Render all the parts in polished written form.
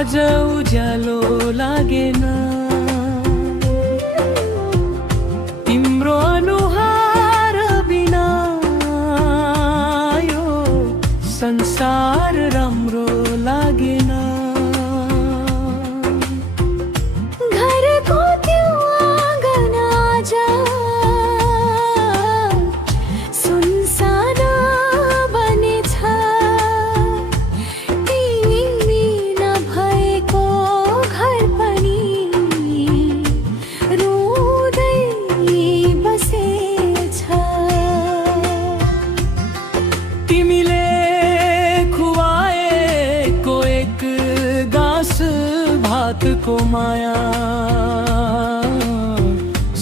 आज उज्यालो लागेन, तिम्रो अनुहार बिना यो संसार राम्रो लागेन। घरको त्यो आँगन आज सुनसान बनेछ, तिमी नभएको घर पनि रुँदै बसेछ। तिमीले खुवाएको एक गाँस भातको माया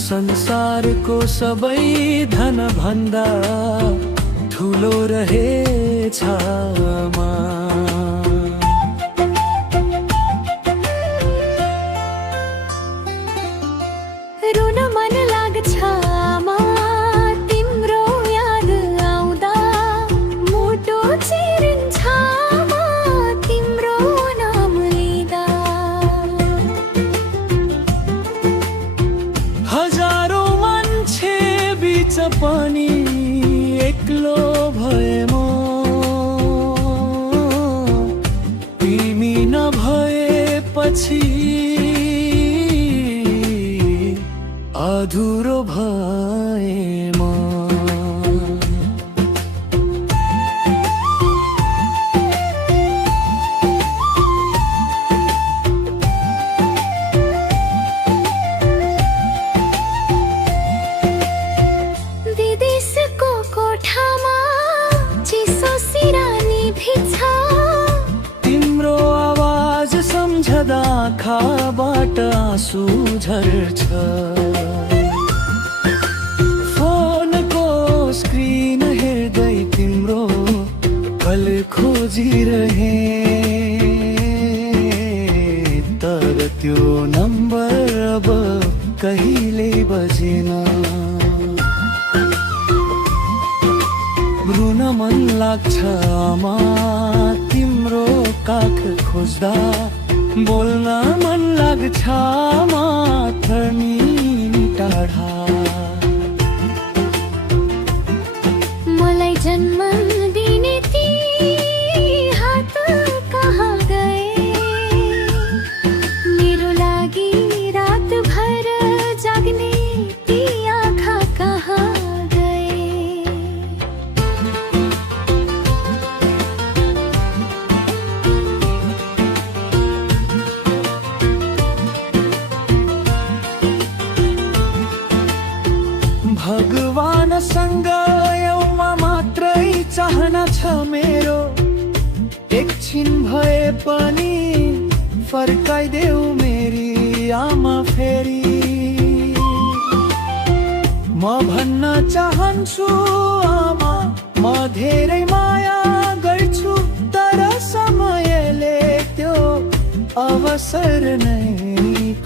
संसारको सबै धन भन्दा ठुलो रहेछ आमा। रुन मन लाग्छ आमा, तिम्रो याद आउँदा मुटु चिरिन्छ आमा, तिम्रो नाम लिँदा। हजारौं मान्छे बीच पनि एक्लो भए म, तिमी नभएपछि अधुरो भए म। विदेशको कोठामा चिसो सिरानी भिज्छ, तिम्रो आवाज सम्झदा आँखाबाट आँसु झर्छ। फोनको स्क्रिन हेर्दै तिम्रो पल खोजिरहे, तर त्यो नम्बर अब कहिले बजेन। रुन मन लाग्छ आमा, तिम्रो काख खोज्दा बोल्न मन लाग्छ आमा, थर्नी टाढा। मलाई जन्म दिने ती हात कहाँ गए, मेरो लागि रातभर जाग्ने ती आँखा कहाँ गए। भगवानसँग एउटा मात्रै चाहना छ मेरो, एकछिन भए पनि फर्काइदेऊ मेरी आमा फेरि। म भन्न चाहन्छु आमा, म धेरै माया गर्छु, तर समयले त्यो अवसर नै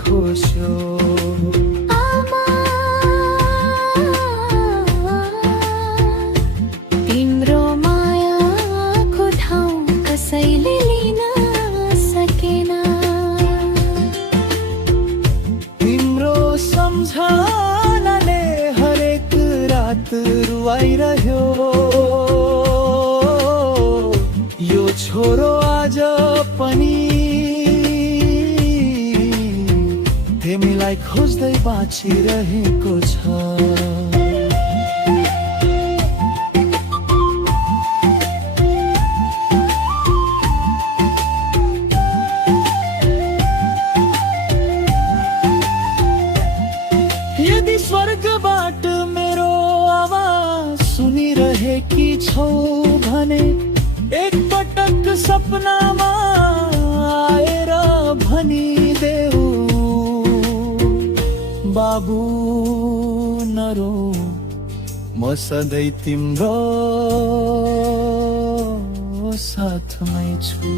खोज्यो। आमा, तिम्रो मायाको ठाउँ कसैले लिन सकेन, तिम्रो सम्झनाले हरेक रात रुवाइरह्यो। यो छोरो आज पनि तिमीलाई खोज्दै बाँचिरहेको छ। यदि स्वर्गबाट मेरो आवाज सुनिरहेकी छौ भने एक पटक सपनामा आएर भनिदेऊ, बाबु नरो, म सधैँ तिम्रो साथमै छु।